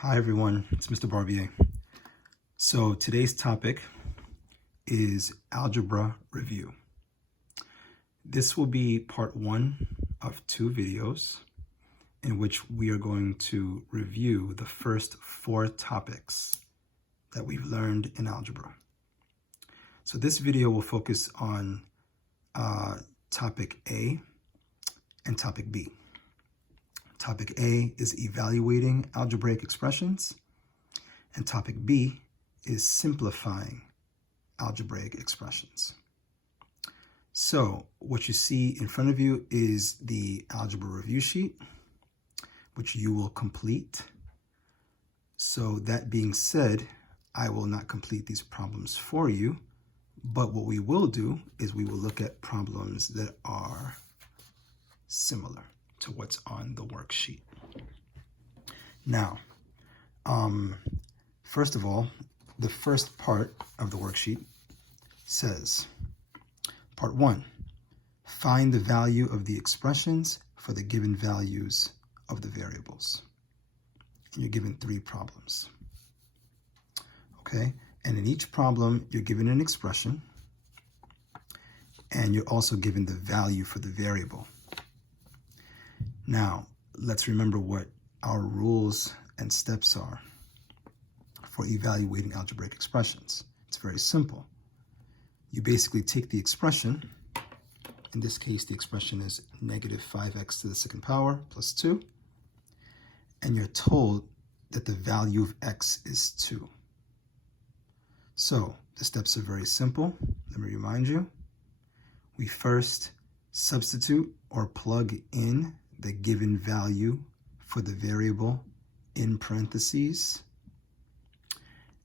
Hi everyone, it's Mr. Barbier. So today's topic is algebra review. This will be part one of 2 videos in which we are going to review the first 4 topics that we've learned in algebra. So this video will focus on topic A and topic B. Topic A is evaluating algebraic expressions, and topic B is simplifying algebraic expressions. So what you see in front of you is the algebra review sheet, which you will complete. So that being said, I will not complete these problems for you, but what we will do is we will look at problems that are similar to what's on the worksheet. Now, first of all, the first part of the worksheet says, part 1, find the value of the expressions for the given values of the variables. And you're given 3 problems. Okay, and in each problem, you're given an expression, and you're also given the value for the variable. Now, let's remember what our rules and steps are for evaluating algebraic expressions. It's very simple. You basically take the expression, in this case the expression is negative 5x to the second power plus 2, and you're told that the value of x is 2. So the steps are very simple. Let me remind you. We first substitute or plug in the given value for the variable in parentheses,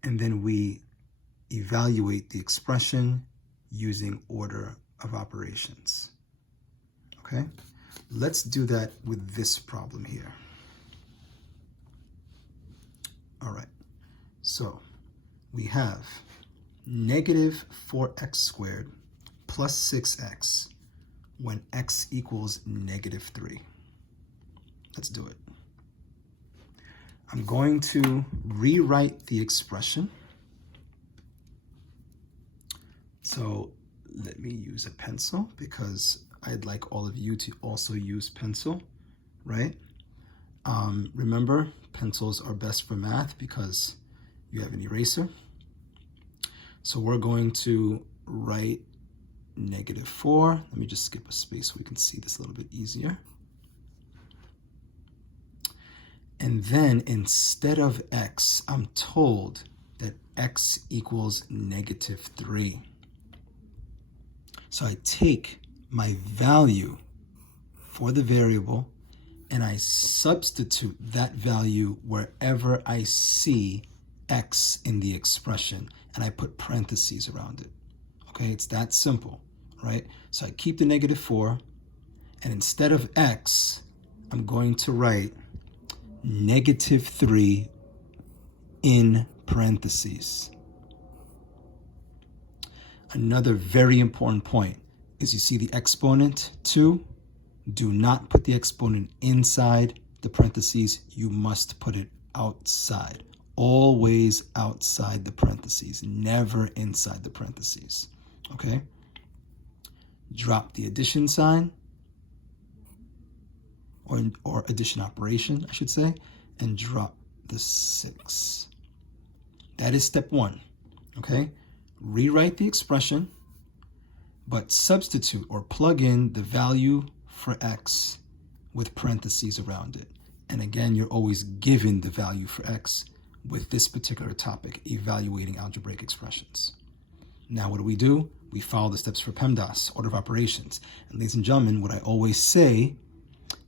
and then we evaluate the expression using order of operations. Okay, let's do that with this problem here. All right, so we have negative 4x squared plus 6x when x equals negative 3. Let's do it. I'm going to rewrite the expression. So let me use a pencil because I'd like all of you to also use pencil, right? Remember, pencils are best for math because you have an eraser. So we're going to write negative 4. Let me just skip a space so we can see this a little bit easier. And then instead of x, I'm told that x equals negative 3. So I take my value for the variable and I substitute that value wherever I see x in the expression, and I put parentheses around it. Okay, it's that simple, right? So I keep the negative 4, and instead of x, I'm going to write negative 3 in parentheses. Another very important point is you see the exponent 2. Do not put the exponent inside the parentheses. You must put it outside. Always outside the parentheses, never inside the parentheses. Okay? Drop the addition sign, or addition operation, I should say, and drop the 6. That is step 1, okay? Rewrite the expression, but substitute or plug in the value for x with parentheses around it. And again, you're always given the value for x with this particular topic, evaluating algebraic expressions. Now what do? We follow the steps for Pemdas, order of operations. And ladies and gentlemen, what I always say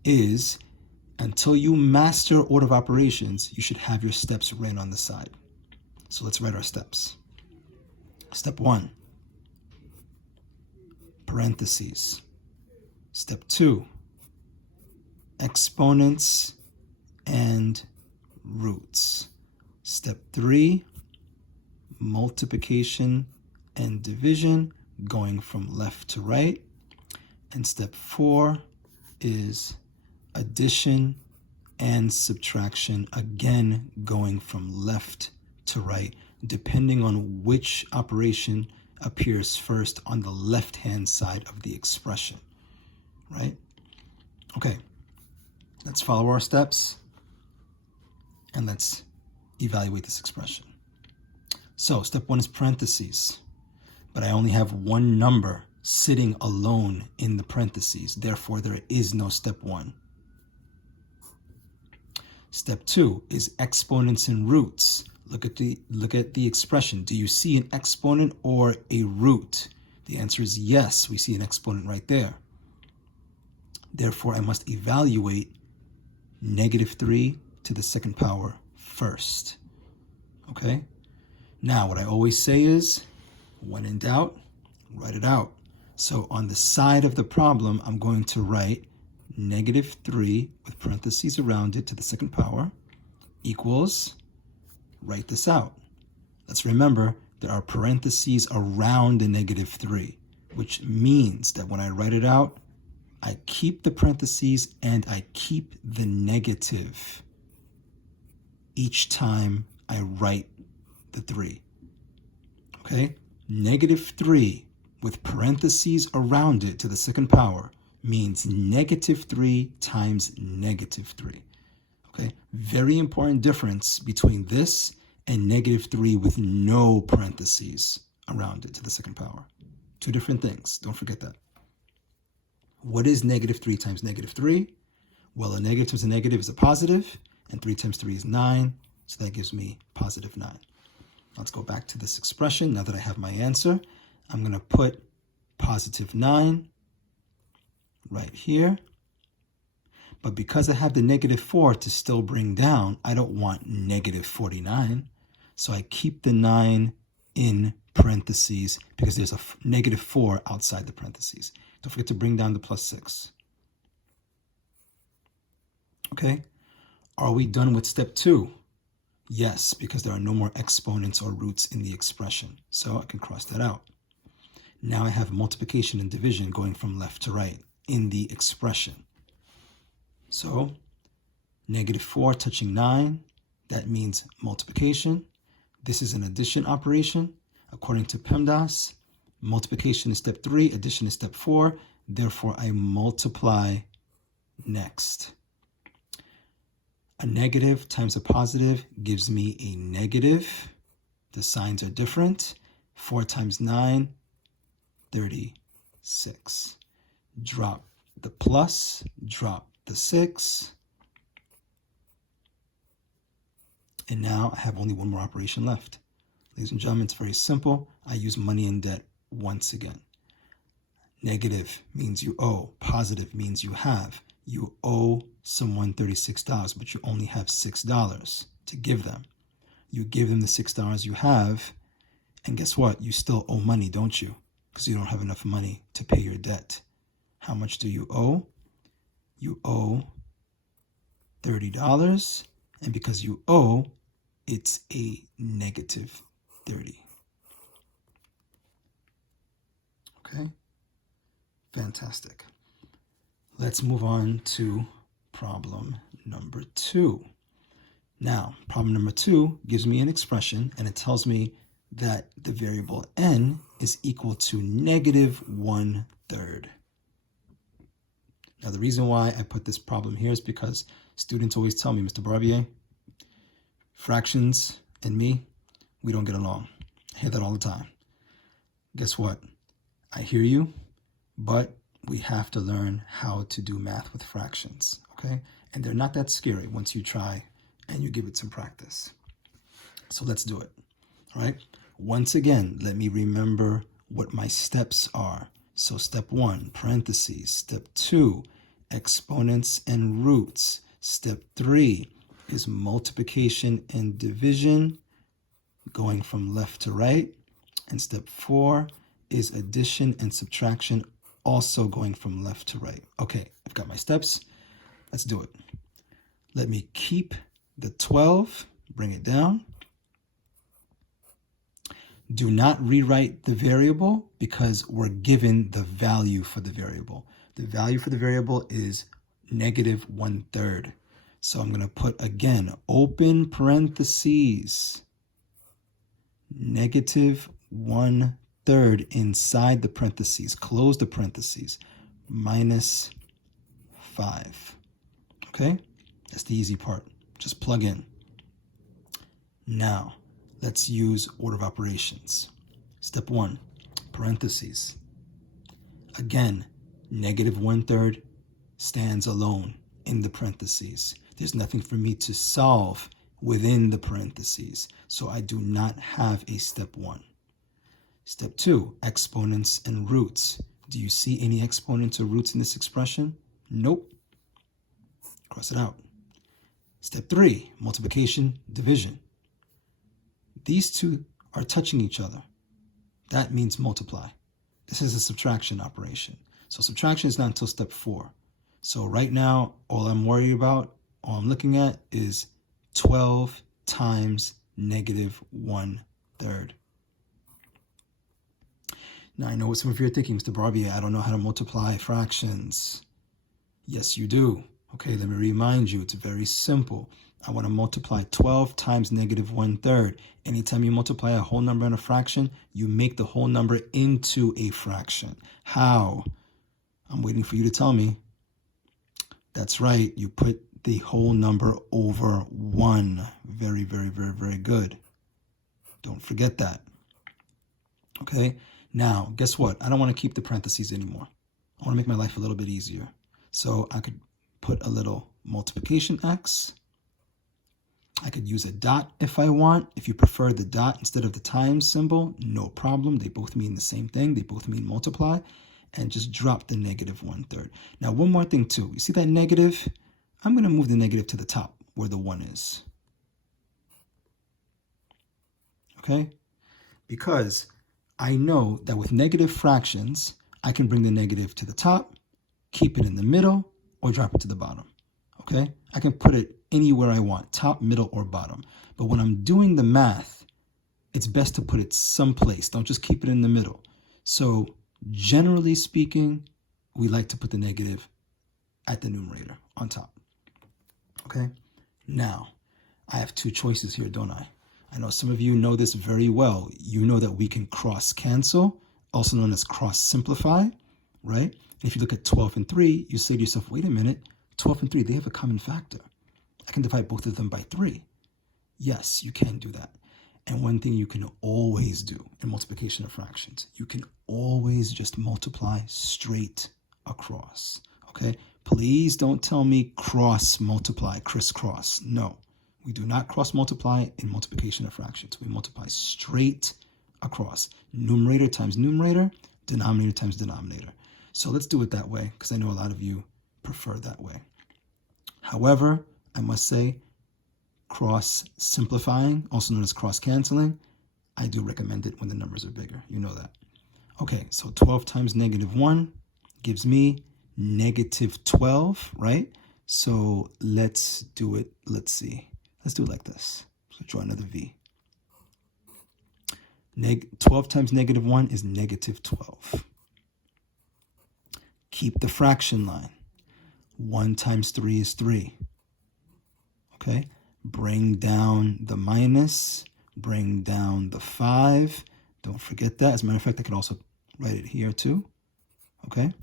is, until you master order of operations, you should have your steps written on the side. So let's write our steps. Step 1, parentheses. Step 2, exponents and roots. Step 3, multiplication and division, going from left to right. And step 4 is addition and subtraction, again going from left to right, depending on which operation appears first on the left-hand side of the expression, right? Okay, let's follow our steps and let's evaluate this expression. So step one is parentheses, but I only have one number sitting alone in the parentheses. Therefore, there is no step one. Step two is exponents and roots. Look at the expression. Do you see an exponent or a root? The answer is yes. We see an exponent right there. Therefore, I must evaluate -3 to the second power first. Okay? Now, what I always say is, when in doubt, write it out. So on the side of the problem, I'm going to write -3 with parentheses around it to the second power equals, write this out. Let's remember there are parentheses around the -3, which means that when I write it out, I keep the parentheses and I keep the negative each time I write the 3. Okay? -3 with parentheses around it to the second power means -3 times -3. Okay? Very important difference between this and -3 with no parentheses around it to the second power. Two different things. Don't forget that. What is -3 times -3? Well, a negative times a negative is a positive, and 3 times 3 is 9, so that gives me +9. Let's go back to this expression. Now that I have my answer, I'm going to put +9 right here. But because I have the -4 to still bring down, I don't want -49. So I keep the 9 in parentheses because there's a -4 outside the parentheses. Don't forget to bring down the +6. Okay, are we done with step 2? Yes, because there are no more exponents or roots in the expression. So I can cross that out. Now I have multiplication and division going from left to right in the expression. So -4 touching 9, that means multiplication. This is an addition operation. According to Pemdas, multiplication is step 3, addition is step 4. Therefore, I multiply next. A negative times a positive gives me a negative. The signs are different. 4 times 9, 36. Drop the plus, drop the 6. And now I have only one more operation left. Ladies and gentlemen, it's very simple. I use money and debt once again. Negative means you owe. Positive means you have. You owe someone $36, but you only have $6 to give them. You give them the $6 you have, and guess what? You still owe money, don't you? Because you don't have enough money to pay your debt. How much do you owe? You owe $30, and because you owe, it's a -30. Okay? Fantastic. Let's move on to problem number 2. Now, problem number 2 gives me an expression, and it tells me that the variable n is equal to -1/3. Now, the reason why I put this problem here is because students always tell me, Mr. Barbier, fractions and me, we don't get along. I hear that all the time. Guess what? I hear you, but we have to learn how to do math with fractions, okay? And they're not that scary once you try and you give it some practice. So let's do it, all right? Once again, let me remember what my steps are. So step 1, parentheses. Step 2, exponents and roots. Step 3 is multiplication and division going from left to right. And step 4 is addition and subtraction also going from left to right. Okay, I've got my steps. Let's do it. Let me keep the 12, bring it down. Do not rewrite the variable because we're given the value for the variable. The value for the variable is -1/3. So I'm going to put, again, open parentheses, negative 1/3 inside the parentheses, close the parentheses, minus 5. Okay? That's the easy part. Just plug in. Now, let's use order of operations. Step 1, parentheses. Again, negative 1/3 stands alone in the parentheses. There's nothing for me to solve within the parentheses, so I do not have a step 1. Step 2, exponents and roots. Do you see any exponents or roots in this expression? Nope. Cross it out. Step 3, multiplication, division. These two are touching each other. That means multiply. This is a subtraction operation. So subtraction is not until step 4. So right now, all I'm worried about, all I'm looking at is 12 times negative 1/3. Now I know what some of you are thinking, Mr. Barbier, I don't know how to multiply fractions. Yes, you do. Okay, let me remind you, it's very simple. I want to multiply 12 times negative 1/3. Anytime you multiply a whole number and a fraction, you make the whole number into a fraction. How? I'm waiting for you to tell me. That's right, you put the whole number over 1. Very, very, very, very good. Don't forget that. Okay, now guess what? I don't want to keep the parentheses anymore. I want to make my life a little bit easier. So I could put a little multiplication x. I could use a dot if I want. If you prefer the dot instead of the times symbol, no problem. They both mean the same thing. They both mean multiply. And just drop the negative 1/3. Now, one more thing too. You see that negative? I'm going to move the negative to the top where the 1 is. Okay? Because I know that with negative fractions, I can bring the negative to the top, keep it in the middle, or drop it to the bottom. Okay? I can put it anywhere I want, top, middle, or bottom. But when I'm doing the math, it's best to put it someplace. Don't just keep it in the middle. So generally speaking, we like to put the negative at the numerator on top. Okay? Now, I have two choices here, don't I? I know some of you know this very well. You know that we can cross cancel, also known as cross simplify, right? And if you look at 12 and 3, you say to yourself, wait a minute, 12 and 3, they have a common factor. I can divide both of them by 3. Yes, you can do that. And one thing you can always do in multiplication of fractions, you can always just multiply straight across, okay? Please don't tell me cross multiply, crisscross. No, we do not cross multiply in multiplication of fractions. We multiply straight across. Numerator times numerator, denominator times denominator. So let's do it that way because I know a lot of you prefer that way. However, I must say, cross simplifying, also known as cross canceling, I do recommend it when the numbers are bigger. You know that. Okay, so 12 times negative 1 gives me negative 12, right? So let's do it. Let's see. Let's do it like this. So draw another V. 12 times negative 1 is negative 12. Keep the fraction line. 1 times 3 is 3. Okay? Bring down the minus. Bring down the 5. Don't forget that. As a matter of fact, I can also write it here too. Okay?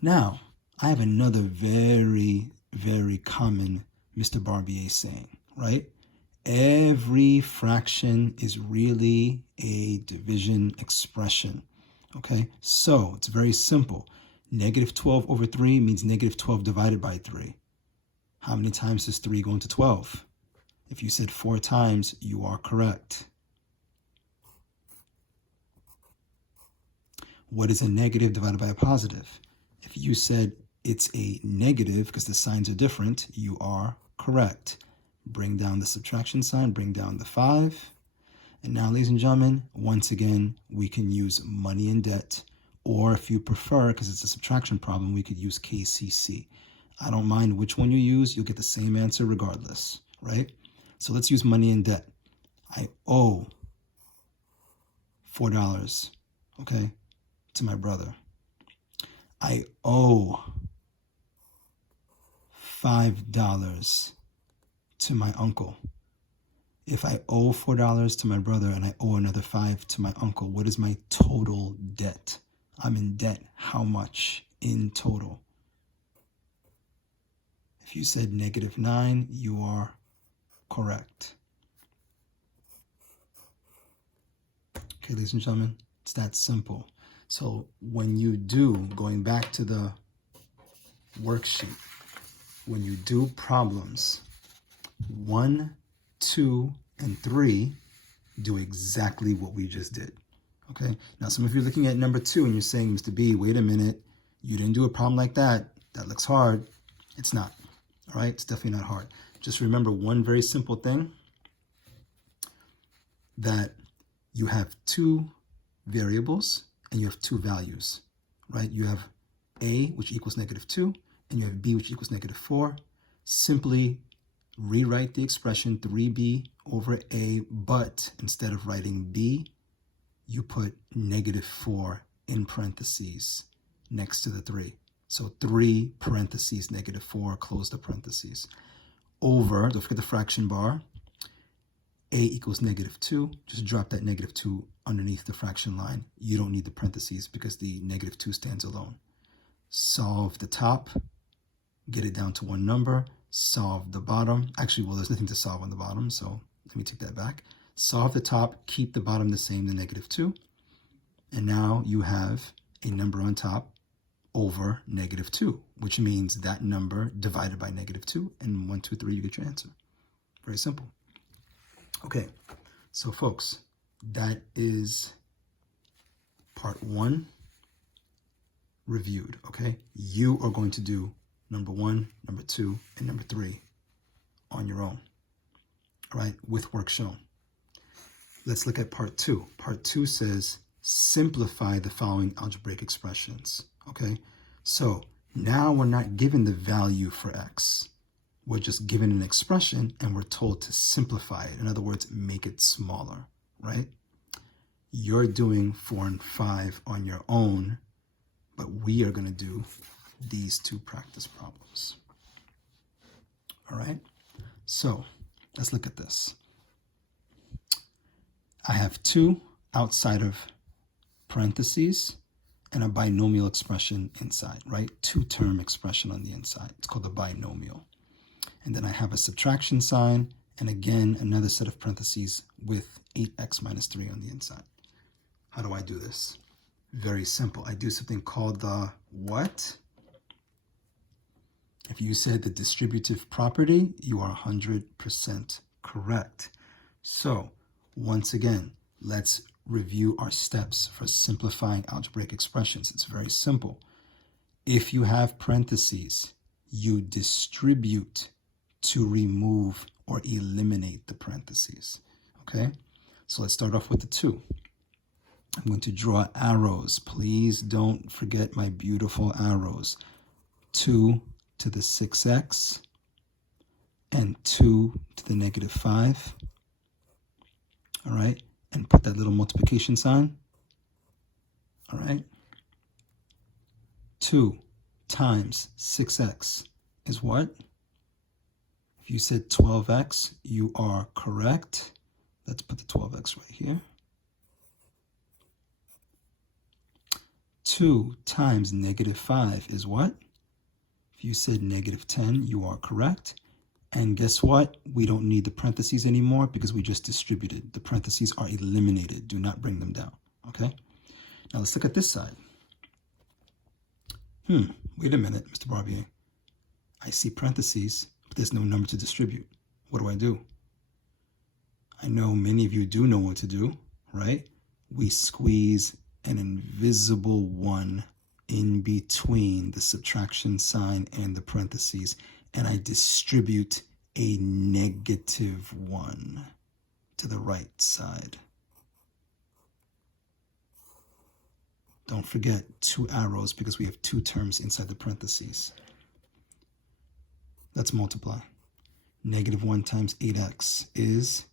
Now, I have another very, very common Mr. Barbier saying, right? Every fraction is really a division expression. Okay? So, it's very simple. Negative 12 over 3 means negative 12 divided by 3. How many times does 3 go into 12? If you said 4 times, you are correct. What is a negative divided by a positive? If you said it's a negative because the signs are different, you are correct. Bring down the subtraction sign, bring down the 5. And now, ladies and gentlemen, once again, we can use money and debt. Or if you prefer, because it's a subtraction problem, we could use KCC. I don't mind which one you use. You'll get the same answer regardless, right? So let's use money and debt. I owe $4, okay, to my brother. I owe $5 to my uncle. If I owe $4 to my brother and I owe another $5 to my uncle, what is my total debt? I'm in debt how much in total? If you said -9, you are correct. Okay, ladies and gentlemen, it's that simple. So when you do, going back to the worksheet, when you do problems 1, 2, and 3, do exactly what we just did. Okay, now some of you are looking at number 2 and you're saying, Mr. B, wait a minute, you didn't do a problem like that. That looks hard. It's not. All right, it's definitely not hard. Just remember one very simple thing, that you have 2 variables and you have 2 values, right? You have A, which equals -2, and you have B, which equals -4. Simply rewrite the expression 3B over A, but instead of writing B, you put -4 in parentheses next to the 3. So 3 parentheses -4, close the parentheses. Over, don't forget the fraction bar, A equals -2. Just drop that -2 underneath the fraction line. You don't need the parentheses because the -2 stands alone. Solve the top, get it down to one number. Solve the bottom. Actually, well, there's nothing to solve on the bottom, so let me take that back. Solve the top, keep the bottom the same, the -2. And now you have a number on top over -2, which means that number divided by -2, and 1, 2, 3, you get your answer. Very simple. Okay, so folks, that is part 1 reviewed, okay? You are going to do number 1, number 2, and number 3 on your own, all right, with work shown. Let's look at part 2. Part 2 says, simplify the following algebraic expressions, okay? So now we're not given the value for x. We're just given an expression and we're told to simplify it. In other words, make it smaller, right? You're doing 4 and 5 on your own, but we are going to do these 2 practice problems. All right? So let's look at this. I have 2 outside of parentheses and a binomial expression inside, right? 2-term expression on the inside. It's called a binomial. And then I have a subtraction sign, and again, another set of parentheses with 8x minus 3 on the inside. How do I do this? Very simple. I do something called the what? If you said the distributive property, you are 100% correct. So, once again, let's review our steps for simplifying algebraic expressions. It's very simple. If you have parentheses, you distribute to remove or eliminate the parentheses, okay? So let's start off with the 2. I'm going to draw arrows. Please don't forget my beautiful arrows. 2 to the 6x and 2 to the -5, all right? And put that little multiplication sign, all right? 2 times 6x is what? If you said 12x, you are correct. Let's put the 12x right here. 2 times -5 is what? If you said -10, you are correct. And guess what? We don't need the parentheses anymore because we just distributed. The parentheses are eliminated. Do not bring them down, okay? Now let's look at this side. Wait a minute, Mr. Barbier. I see parentheses, but there's no number to distribute. What do? I know many of you do know what to do, right? We squeeze an invisible 1 in between the subtraction sign and the parentheses, and I distribute a -1 to the right side. Don't forget 2 arrows because we have 2 terms inside the parentheses. Let's multiply. -1 times 8x is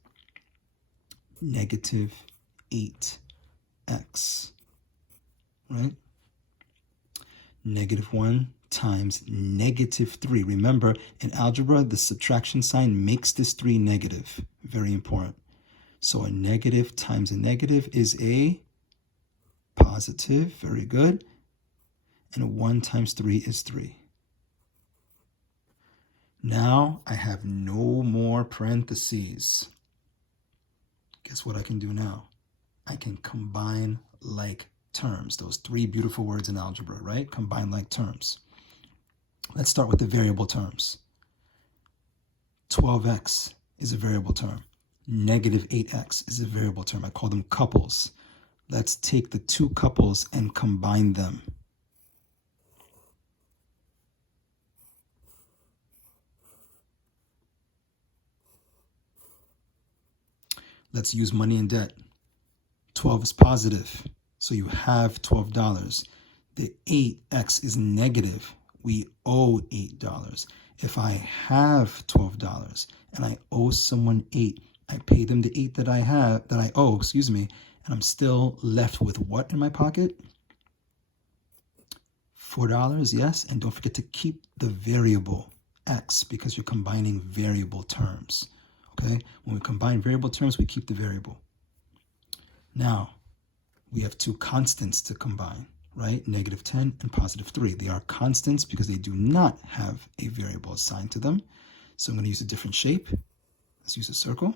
-8x, right? -1 times negative 3. Remember, in algebra, the subtraction sign makes this 3 negative. Very important. So a negative times a negative is a positive. Very good. And 1 times 3 is 3. Now I have no more parentheses. Guess what I can do now? I can combine like terms. Those 3 beautiful words in algebra, right? Combine like terms. Let's start with the variable terms. 12x is a variable term. Negative 8x is a variable term. I call them couples. Let's take the 2 couples and combine them. Let's use money and debt. 12 is positive, so you have $12. The 8x is negative. We owe $8. If I have $12 and I owe someone 8, I pay them the 8 that I owe, and I'm still left with what in my pocket? $4, yes, and don't forget to keep the variable x because you're combining variable terms. Okay, when we combine variable terms, we keep the variable. Now, we have 2 constants to combine, right? Negative 10 and positive 3. They are constants because they do not have a variable assigned to them. So I'm going to use a different shape. Let's use a circle.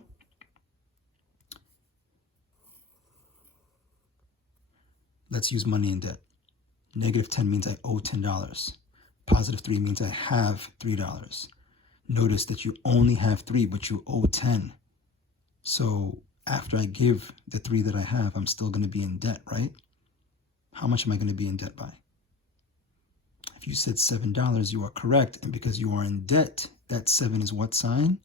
Let's use money and debt. Negative 10 means I owe $10. Positive 3 means I have $3. Notice that you only have 3, but you owe 10. So after I give the 3 that I have, I'm still going to be in debt, right? How much am I going to be in debt by? If you said $7, you are correct. And because you are in debt, that 7 is what sign?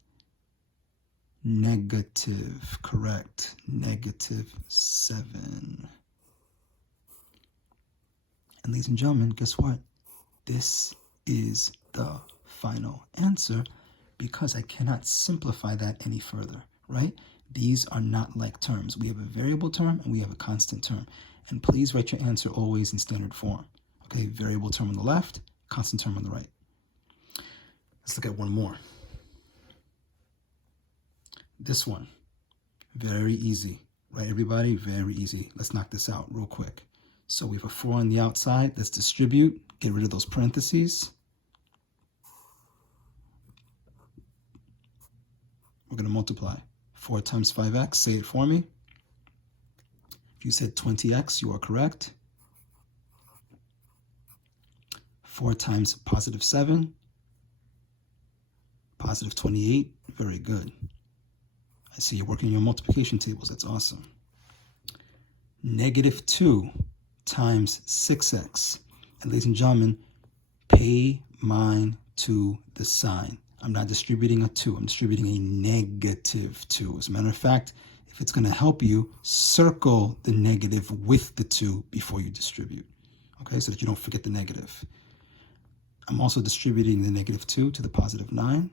Negative. Correct. Negative 7. And ladies and gentlemen, guess what? This is the final answer because I cannot simplify that any further, right? These are not like terms. We have a variable term and we have a constant term. And please write your answer always in standard form. Okay, variable term on the left, constant term on the right. Let's look at one more. This one, very easy, right everybody? Very easy. Let's knock this out real quick. So we have a 4 on the outside. Let's distribute, get rid of those parentheses. We're going to multiply. 4 times 5x, say it for me. If you said 20x, you are correct. 4 times positive 7, positive 28, very good. I see you're working your multiplication tables, that's awesome. Negative 2 times 6x. And ladies and gentlemen, pay mind to the sign. I'm not distributing a 2. I'm distributing a negative 2. As a matter of fact, if it's going to help you, circle the negative with the 2 before you distribute. Okay, so that you don't forget the negative. I'm also distributing the negative 2 to the positive 9.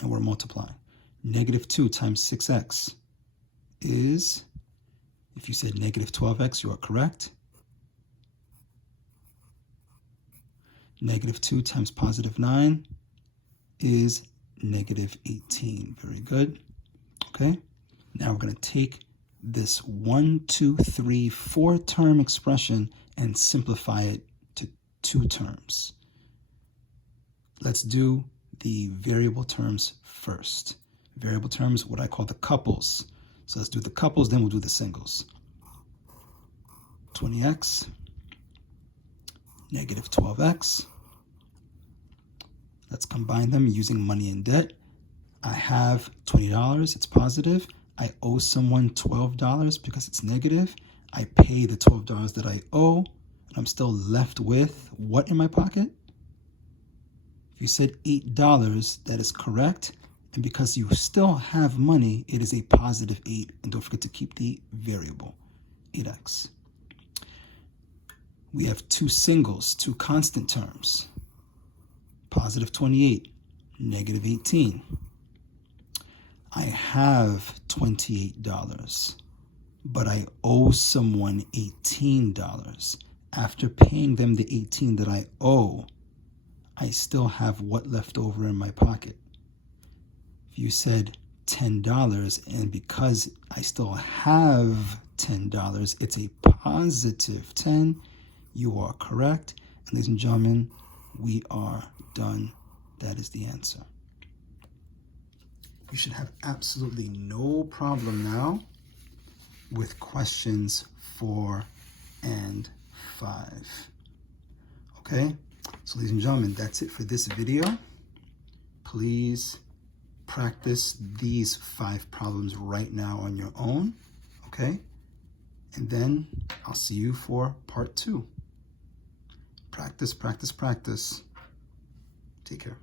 And we're multiplying. Negative 2 times 6x is, if you said negative 12x, you are correct. Negative 2 times positive 9 is negative 18. Very good. Okay. Now we're going to take this 1, 2, 3, 4 term expression and simplify it to 2 terms. Let's do the variable terms first. Variable terms, what I call the couples. So let's do the couples, then we'll do the singles. 20x, negative 12x. Let's combine them using money and debt. I have $20, it's positive. I owe someone $12 because it's negative. I pay the $12 that I owe, and I'm still left with what in my pocket? If you said $8, that is correct. And because you still have money, it is a positive 8. And don't forget to keep the variable, 8x. We have 2 singles, 2 constant terms. Positive 28, negative 18. I have $28, but I owe someone $18. after paying them the 18 that I owe, I still have what left over in my pocket. If you said $10, and because I still have $10, it's a positive 10, you are correct. And ladies and gentlemen, we are done. That is the answer. You should have absolutely no problem now with questions 4 and 5. Okay? So ladies and gentlemen, that's it for this video. Please practice these 5 problems right now on your own. Okay? And then I'll see you for part 2. Practice, practice, practice. Take care.